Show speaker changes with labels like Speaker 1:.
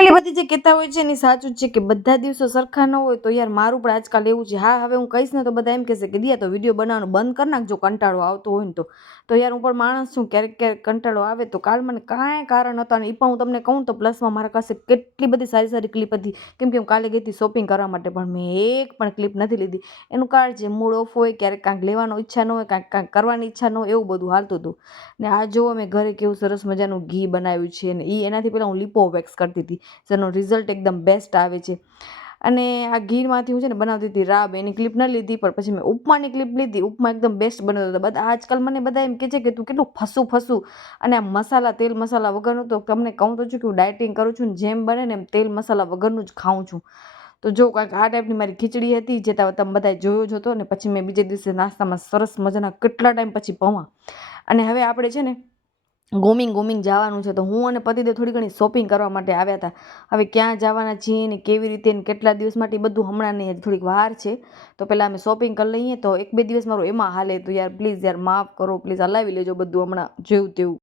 Speaker 1: Family બધી જે કહેતા હોય છે એની સાચું છે કે બધા દિવસો સરખા ન હોય તો યાર મારું પણ આજકાલ એવું છે, હા, હવે હું કહીશ ને તો બધા એમ કહેશે કે દિયા તો વીડિયો બનાવવાનું બંધ કરી નાખજો કંટાળો આવતો હોય ને તો. તો યાર હું પણ માણસ છું, ક્યારેક ક્યારેક કંટાળો આવે તો કાલ મને કાંઈ કારણ હતા અને એ પણ હું તમને કહું તો પ્લસમાં મારા પાસે કેટલી બધી સારી સારી ક્લિપ હતી. કેમ કે હું કાલે ગઈ હતી શોપિંગ કરવા માટે, પણ મેં એક પણ ક્લિપ નથી લીધી. એનું કારણ છે મૂડ ઓફ હોય, ક્યારેક કાંઈક લેવાનો ઈચ્છા ન હોય, કાંઈક કાંઈક કરવાની ઈચ્છા ન હોય, એવું બધું હાલતું હતું. ને આ જુઓ મેં ઘરે કેવું સરસ મજાનું ઘી બનાવ્યું છે ને એ એનાથી પહેલાં હું લિપો વેક્સ કરતી હતી. જેનો રિઝલ્ટ એકદમ બેસ્ટ આવે છે. અને આ ઘીમાંથી હું છે ને બનાવતી હતી રાબ, એની ક્લિપ ન લીધી, પણ પછી મેં ઉપમાની ક્લિપ લીધી. ઉપમા એકદમ બેસ્ટ બનાવતો હતો. બધા આજકાલ મને બધા એમ કહે છે કે તું કેટલું ફસું ફસું. અને આ મસાલા, તેલ મસાલા વગરનું તો તમને કહું તો છું કે હું ડાયટિંગ કરું છું ને જેમ બને ને એમ તેલ મસાલા વગરનું જ ખાઉં છું. તો જો કાંઈક આ ટાઈપની મારી ખીચડી હતી, જે તમે બધાએ જોયો જ હતો ને, પછી મેં બીજે દિવસે નાસ્તામાં સરસ મજાના કેટલા ટાઈમ પછી પૌવા અને હવે આપણે છે ને ગોમિંગ ગોમિંગ જવાનું છે તો હું અને પતિદેવ થોડી ઘણી શોપિંગ કરવા માટે આવ્યા હતા. હવે ક્યાં જવાના છીએ ને કેવી રીતે ને કેટલા દિવસ માટે બધું હમણાં નહીં થોડીક વાર છે. તો પહેલાં અમે શોપિંગ કરી લઈએ તો એક બે દિવસ મારું એમાં હાલે. તો યાર પ્લીઝ યાર, માફ કરો પ્લીઝ હલાવી લેજો બધું હમણાં, જેવું તેવું.